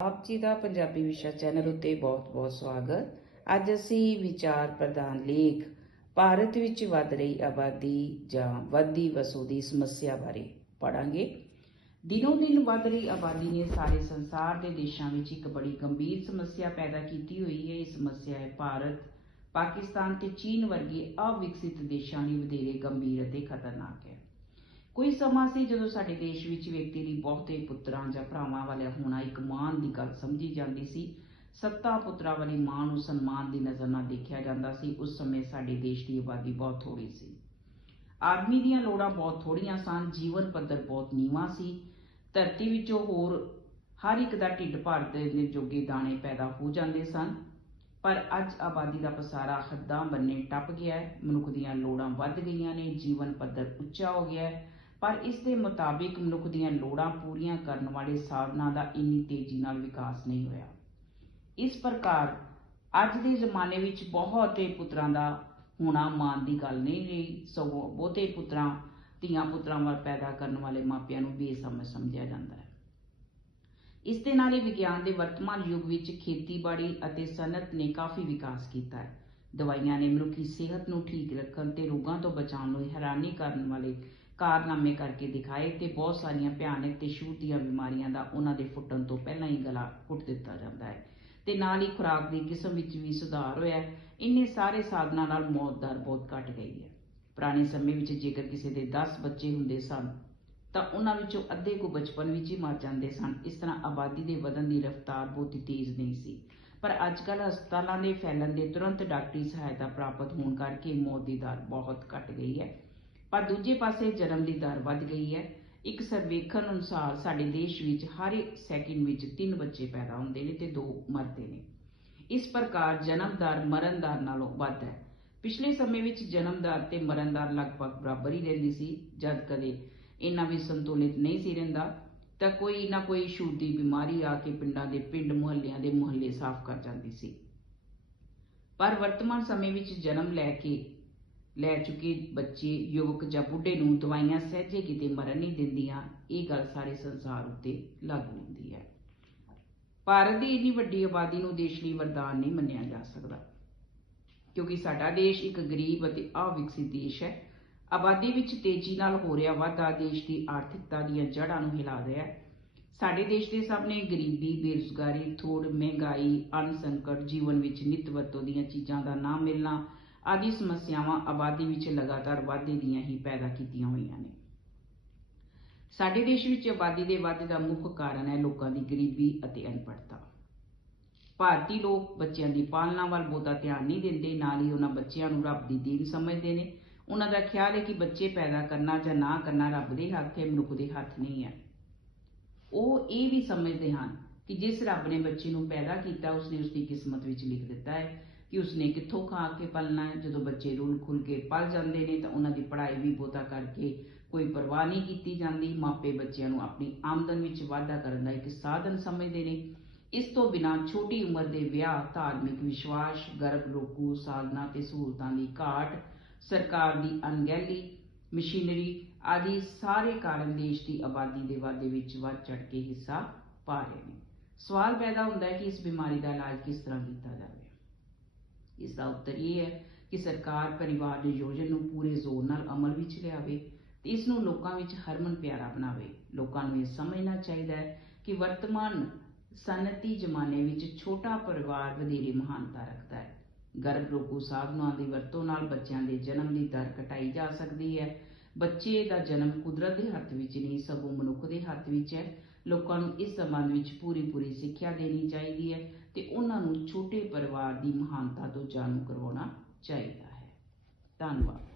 ਆਪ ਜੀ ਦਾ ਪੰਜਾਬੀ ਵਿਸ਼ਾ ਚੈਨਲ ਉੱਤੇ ਬਹੁਤ-ਬਹੁਤ ਸਵਾਗਤ। ਅੱਜ ਅਸੀਂ ਵਿਚਾਰ ਪ੍ਰਧਾਨ ਲੇਖ, ਭਾਰਤ ਵਿੱਚ ਵੱਧ ਰਹੀ ਆਬਾਦੀ ਜਾਂ ਵੱਧਦੀ ਵਸੋਂ ਦੀ ਸਮੱਸਿਆ ਬਾਰੇ ਪੜਾਂਗੇ ਦਿਨੋਂ ਦਿਨ ਵੱਧ ਰਹੀ ਆਬਾਦੀ ਨੇ ਸਾਰੇ ਸੰਸਾਰ ਦੇ ਦੇਸ਼ਾਂ ਵਿੱਚ ਇੱਕ ਬੜੀ ਗੰਭੀਰ ਸਮੱਸਿਆ ਪੈਦਾ ਕੀਤੀ ਹੋਈ ਹੈ। ਇਹ ਸਮੱਸਿਆ ਹੈ ਭਾਰਤ, ਪਾਕਿਸਤਾਨ ਤੇ ਚੀਨ ਵਰਗੇ ਅਵਿਕਸਿਤ ਦੇਸ਼ਾਂ ਲਈ ਵਧੇਰੇ ਗੰਭੀਰ ਅਤੇ ਖਤਰਨਾਕ ਹੈ। ਕੋਈ ਸਮਾਂ ਸੀ ਜਦੋਂ ਸਾਡੇ ਦੇਸ਼ ਵਿੱਚ ਵਿਅਕਤੀ ਲਈ ਬਹੁਤੇ ਪੁੱਤਰਾਂ ਜਾਂ ਭਰਾਵਾਂ ਵਾਲਾ ਹੋਣਾ ਇੱਕ ਮਾਣ ਦੀ ਗੱਲ ਸਮਝੀ ਜਾਂਦੀ ਸੀ? ਸੱਤਾ ਪੁੱਤਰਾਂ ਵਾਲੀ ਮਾਂ ਨੂੰ ਸਨਮਾਨ ਦੀ ਨਜ਼ਰ ਨਾਲ ਦੇਖਿਆ ਜਾਂਦਾ ਸੀ। ਉਸ ਸਮੇਂ ਸਾਡੇ ਦੇਸ਼ ਦੀ ਆਬਾਦੀ ਬਹੁਤ ਥੋੜੀ ਸੀ। ਆਦਮੀ ਦੀਆਂ ਲੋੜਾਂ ਬਹੁਤ ਥੋੜੀਆਂ ਸਨ, ਜੀਵਨ ਪੱਧਰ ਬਹੁਤ ਨੀਵਾਂ ਸੀ। ਧਰਤੀ ਵਿੱਚੋਂ ਹੋਰ ਹਰ ਇੱਕ ਦਾ ਢਿੱਡ ਭਰਦੇ ਦੇ ਜੋਗੇ ਦਾਣੇ ਪੈਦਾ ਹੋ ਜਾਂਦੇ ਸਨ। ਪਰ ਅੱਜ ਆਬਾਦੀ ਦਾ ਪਸਾਰਾ ਹੱਦਾਂ ਬੰਨੇ ਟੱਪ ਗਿਆ ਹੈ। ਮਨੁੱਖ ਦੀਆਂ ਲੋੜਾਂ ਵੱਧ ਗਈਆਂ ਨੇ, ਜੀਵਨ ਪੱਧਰ ਉੱਚਾ ਹੋ ਗਿਆ ਹੈ। ਪਰ ਇਸ ਦੇ ਮੁਤਾਬਿਕ ਮਨੁੱਖ ਦੀਆਂ ਲੋੜਾਂ ਪੂਰੀਆਂ ਕਰਨ ਵਾਲੇ ਸਾਧਨਾਂ ਦਾ ਇੰਨੀ ਤੇਜ਼ੀ ਨਾਲ ਵਿਕਾਸ ਨਹੀਂ ਹੋਇਆ। ਇਸ ਪ੍ਰਕਾਰ ਅੱਜ ਦੇ ਜ਼ਮਾਨੇ ਵਿੱਚ ਬਹੁਤੇ ਪੁੱਤਰਾਂ ਦਾ ਹੋਣਾ ਮਾਨ ਦੀ ਗੱਲ ਨਹੀਂ ਰਹੀ। ਸਗੋਂ ਬਹੁਤੇ ਪੁੱਤਰਾਂ, ਧੀਆਂ ਪੁੱਤਰਾਂ ਵੱਲ ਪੈਦਾ ਕਰਨ ਵਾਲੇ ਮਾਪਿਆਂ ਨੂੰ ਬੇਸਮਝ ਸਮਝਿਆ ਜਾਂਦਾ ਹੈ। ਇਸ ਦੇ ਨਾਲ ਹੀ ਵਿਗਿਆਨ ਦੇ ਵਰਤਮਾਨ ਯੁੱਗ ਵਿੱਚ ਖੇਤੀਬਾੜੀ ਅਤੇ ਸਨਅਤ ਨੇ ਕਾਫੀ ਵਿਕਾਸ ਕੀਤਾ ਹੈ। ਦਵਾਈਆਂ ਨੇ ਮਨੁੱਖੀ ਸਿਹਤ ਨੂੰ ਠੀਕ ਰੱਖਣ ਤੇ ਰੋਗਾਂ ਤੋਂ ਬਚਾਉਣ ਲਈ ਹੈਰਾਨੀ ਕਰਨ ਵਾਲੇ ਕਾਰਨਾਮੇ ਕਰਕੇ ਦਿਖਾਏ ਤੇ ਬਹੁਤ ਸਾਰੀਆਂ ਭਿਆਨਕ ਤੇ ਛੂਤ ਦੀਆਂ ਬਿਮਾਰੀਆਂ ਦਾ ਉਹਨਾਂ ਦੇ ਫੁੱਟਣ ਤੋਂ ਪਹਿਲਾਂ ਹੀ ਗਲਾ ਘੁੱਟ ਦਿੱਤਾ ਜਾਂਦਾ ਹੈ ਤੇ ਨਾਲ ਹੀ ਖੁਰਾਕ ਦੀ ਕਿਸਮ ਵਿੱਚ ਵੀ ਸੁਧਾਰ ਹੋਇਆ ਇੰਨੇ ਸਾਰੇ ਸਾਧਨਾਂ ਨਾਲ ਮੌਤ ਦਰ ਬਹੁਤ ਘਟ ਗਈ ਹੈ। ਪੁਰਾਣੇ ਸਮੇਂ ਵਿੱਚ ਜੇਕਰ ਕਿਸੇ ਦੇ 10 ਬੱਚੇ ਹੁੰਦੇ ਸਨ, ਤਾਂ ਉਹਨਾਂ ਵਿੱਚੋਂ ਅੱਧੇ ਕੋ ਬਚਪਨ ਵਿੱਚ ਹੀ ਮਰ ਜਾਂਦੇ ਸਨ। ਇਸ ਤਰ੍ਹਾਂ ਆਬਾਦੀ ਦੇ ਵਧਣ ਦੀ ਰਫ਼ਤਾਰ ਬਹੁਤ ਤੇਜ਼ ਨਹੀਂ ਸੀ। ਪਰ ਅੱਜ ਕੱਲ੍ਹ ਹਸਪਤਾਲਾਂ ਦੇ ਫੈਲਣ ਦੇ ਤੁਰੰਤ ਡਾਕਟਰੀ ਸਹਾਇਤਾ ਪ੍ਰਾਪਤ ਹੋਣ ਕਰਕੇ ਮੌਤ ਦੀ ਦਰ ਬਹੁਤ ਘਟ ਗਈ ਹੈ। ਪਰ ਦੂਜੇ ਪਾਸੇ ਜਨਮ ਦੀ ਦਰ ਵੱਧ ਗਈ ਹੈ। ਇੱਕ ਸਰਵੇਖਣ ਅਨੁਸਾਰ ਸਾਡੇ ਦੇਸ਼ ਵਿੱਚ ਹਰ ਇੱਕ ਸੈਕਿੰਡ ਵਿੱਚ ਤਿੰਨ ਬੱਚੇ ਪੈਦਾ ਹੁੰਦੇ ਨੇ ਤੇ ਦੋ ਮਰਦੇ ਨੇ। ਇਸ ਪ੍ਰਕਾਰ ਜਨਮ ਦਰ ਮਰਨ ਦਰ ਨਾਲੋਂ ਵੱਧ ਹੈ। ਪਿਛਲੇ ਸਮੇਂ ਵਿੱਚ ਜਨਮ ਦਰ ਤੇ ਮਰਨ ਦਰ ਲਗਭਗ ਬਰਾਬਰ ਹੀ ਰਹਿੰਦੀ ਸੀ। ਜਦ ਕਦੇ ਇਹਨਾਂ ਵਿੱਚ ਸੰਤੁਲਿਤ ਨਹੀਂ ਸੀ ਰਹਿੰਦਾ, ਤਾਂ ਕੋਈ ਨਾ ਕੋਈ ਛੂਤ ਦੀ ਬਿਮਾਰੀ ਆ ਕੇ ਪਿੰਡਾਂ ਦੇ ਪਿੰਡ ਮੁਹੱਲਿਆਂ ਦੇ ਮੁਹੱਲੇ ਸਾਫ਼ ਕਰ ਜਾਂਦੀ ਸੀ। ਪਰ ਵਰਤਮਾਨ ਸਮੇਂ ਵਿੱਚ ਜਨਮ ਲੈ ਕੇ ਲੈ ਚੁੱਕੇ ਬੱਚੇ ਯੁਵਕ ਜਾਂ ਬੁੱਢੇ ਨੂੰ ਦਵਾਈਆਂ ਸਹਿਜੇ ਕਿਤੇ ਮਰਨ ਨਹੀਂ ਦਿੰਦੀਆਂ, ਇਹ ਗੱਲ ਸਾਰੇ ਸੰਸਾਰ ਉੱਤੇ ਲਾਗੂ ਹੁੰਦੀ ਹੈ। ਭਾਰਤ ਦੀ ਇੰਨੀ ਵੱਡੀ ਆਬਾਦੀ ਨੂੰ ਦੇਸ਼ ਲਈ ਵਰਦਾਨ ਨਹੀਂ ਮੰਨਿਆ ਜਾ ਸਕਦਾ, ਕਿਉਂਕਿ ਸਾਡਾ ਦੇਸ਼ ਇੱਕ ਗਰੀਬ ਅਤੇ ਅਵਿਕਸਿਤ ਦੇਸ਼ ਹੈ। ਆਬਾਦੀ ਵਿੱਚ ਤੇਜ਼ੀ ਨਾਲ ਹੋ ਰਿਹਾ ਵਾਧਾ ਦੇਸ਼ ਦੀ ਆਰਥਿਕਤਾ ਦੀਆਂ ਜੜ੍ਹਾਂ ਨੂੰ ਹਿਲਾ ਰਿਹਾ ਹੈ। ਸਾਡੇ ਦੇਸ਼ ਦੇ ਸਾਹਮਣੇ ਗਰੀਬੀ, ਬੇਰੁਜ਼ਗਾਰੀ ਥੋੜ ਮਹਿੰਗਾਈ ਅੰਨ ਜੀਵਨ ਵਿੱਚ ਨਿਤ ਵਰਤੋਂ ਦੀਆਂ ਚੀਜ਼ਾਂ ਦਾ ਨਾ ਮਿਲਣਾ ਆਦਿ ਸਮੱਸਿਆਵਾਂ ਆਬਾਦੀ ਵਿੱਚ ਲਗਾਤਾਰ ਵਾਧੇ ਦੀਆਂ ਹੀ ਪੈਦਾ ਕੀਤੀਆਂ ਹੋਈਆਂ ਨੇ। ਸਾਡੇ ਦੇਸ਼ ਵਿੱਚ ਆਬਾਦੀ ਦੇ ਵਾਧੇ ਦਾ ਮੁੱਖ ਕਾਰਨ ਹੈ ਲੋਕਾਂ ਦੀ ਗਰੀਬੀ ਅਤੇ ਅਨਪੜ੍ਹਤਾ। ਭਾਰਤੀ ਲੋਕ ਬੱਚਿਆਂ ਦੀ ਪਾਲਣਾ ਵੱਲ ਬਹੁਤਾ ਧਿਆਨ ਨਹੀਂ ਦਿੰਦੇ, ਨਾਲ ਹੀ ਉਹਨਾਂ ਬੱਚਿਆਂ ਨੂੰ ਰੱਬ ਦੀ ਦੇਣ ਸਮਝਦੇ ਨੇ। ਉਹਨਾਂ ਦਾ ਖਿਆਲ ਹੈ ਕਿ ਬੱਚੇ ਪੈਦਾ ਕਰਨਾ ਜਾਂ ਨਾ ਕਰਨਾ ਰੱਬ ਦੇ ਹੱਥ ਹੈ, ਮਨੁੱਖ ਦੇ ਹੱਥ ਨਹੀਂ ਹੈ। ਉਹ ਇਹ ਵੀ ਸਮਝਦੇ ਹਨ ਕਿ ਜਿਸ ਰੱਬ ਨੇ ਬੱਚੇ ਨੂੰ ਪੈਦਾ ਕੀਤਾ, ਉਸਨੇ ਉਸਦੀ ਕਿਸਮਤ ਵਿੱਚ ਲਿਖ ਦਿੱਤਾ ਹੈ ਕਿ ਉਸਨੇ ਕਿੱਥੋਂ ਖਾ ਕੇ ਪਲਣਾ ਹੈ। ਜਦੋਂ ਬੱਚੇ ਰੁੱਲ ਖੁੱਲ ਕੇ ਪਲ ਜਾਂਦੇ ਨੇ ਤਾਂ ਉਹਨਾਂ ਦੀ ਪੜ੍ਹਾਈ ਵੀ ਬਹੁਤਾ ਕਰਕੇ ਕੋਈ ਪਰਵਾਹ ਨਹੀਂ ਕੀਤੀ ਜਾਂਦੀ। ਮਾਪੇ ਬੱਚਿਆਂ ਨੂੰ ਆਪਣੀ ਆਮਦਨ ਵਿੱਚ ਵਾਧਾ ਕਰਨ ਦਾ ਇੱਕ ਸਾਧਨ ਸਮਝਦੇ ਨੇ। ਇਸ ਤੋਂ ਬਿਨਾਂ ਛੋਟੀ ਉਮਰ ਦੇ ਵਿਆਹ, ਧਾਰਮਿਕ ਵਿਸ਼ਵਾਸ, ਗਰਭ ਰੋਕੂ ਸਾਧਨਾ ਤੇ ਸਹੂਲਤਾਂ ਦੀ ਘਾਟ, ਸਰਕਾਰ ਦੀ ਅਣਗਹਿਲੀ, ਮਸ਼ੀਨਰੀ ਆਦਿ ਸਾਰੇ ਕਾਰਨ ਦੇਸ਼ ਦੀ ਆਬਾਦੀ ਦੇ ਵਾਧੇ ਵਿੱਚ ਵੱਧ ਚੜ ਕੇ ਹਿੱਸਾ ਪਾ ਰਹੇ ਨੇ। ਸਵਾਲ ਪੈਦਾ ਹੁੰਦਾ ਹੈ ਕਿ ਇਸ ਬਿਮਾਰੀ ਦਾ ਇਲਾਜ ਕਿਸ ਤਰ੍ਹਾਂ ਕੀਤਾ ਜਾਵੇ। ਇਸ ਦਾ ਉੱਤਰ ਇਹ ਹੈ ਕਿ ਸਰਕਾਰ ਪਰਿਵਾਰ ਦੇ ਯੋਜਨ ਨੂੰ ਪੂਰੇ ਜ਼ੋਰ ਨਾਲ ਅਮਲ ਵਿੱਚ ਲਿਆਵੇ ਤੇ ਇਸ ਨੂੰ ਲੋਕਾਂ ਵਿੱਚ ਹਰਮਨ ਪਿਆਰਾ ਬਣਾਵੇ। ਲੋਕਾਂ ਨੂੰ ਇਹ ਸਮਝਣਾ ਚਾਹੀਦਾ ਹੈ ਕਿ ਵਰਤਮਾਨ ਸਨਅਤੀ ਜ਼ਮਾਨੇ ਵਿੱਚ ਛੋਟਾ ਪਰਿਵਾਰ ਵਧੇਰੇ ਮਹਾਨਤਾ ਰੱਖਦਾ ਹੈ। ਗਰਭ ਰੋਕੂ ਸਾਧਨਾਂ ਦੀ ਵਰਤੋਂ ਨਾਲ ਬੱਚਿਆਂ ਦੇ ਜਨਮ ਦੀ ਦਰ ਘਟਾਈ ਜਾ ਸਕਦੀ ਹੈ। ਬੱਚੇ ਦਾ ਜਨਮ ਕੁਦਰਤ ਦੇ ਹੱਥ ਵਿੱਚ ਨਹੀਂ, ਸਗੋਂ ਮਨੁੱਖ ਦੇ ਹੱਥ ਵਿੱਚ ਹੈ। ਲੋਕਾਂ ਨੂੰ ਇਸ ਸੰਬੰਧ ਵਿੱਚ ਪੂਰੀ ਪੂਰੀ ਸਿੱਖਿਆ ਦੇਣੀ ਚਾਹੀਦੀ ਹੈ ਤੇ ਉਹਨਾਂ ਨੂੰ ਛੋਟੇ ਪਰਿਵਾਰ ਦੀ ਮਹਾਨਤਾ ਤੋਂ ਜਾਣੂ ਕਰਵਾਉਣਾ ਚਾਹੀਦਾ ਹੈ। ਧੰਨਵਾਦ।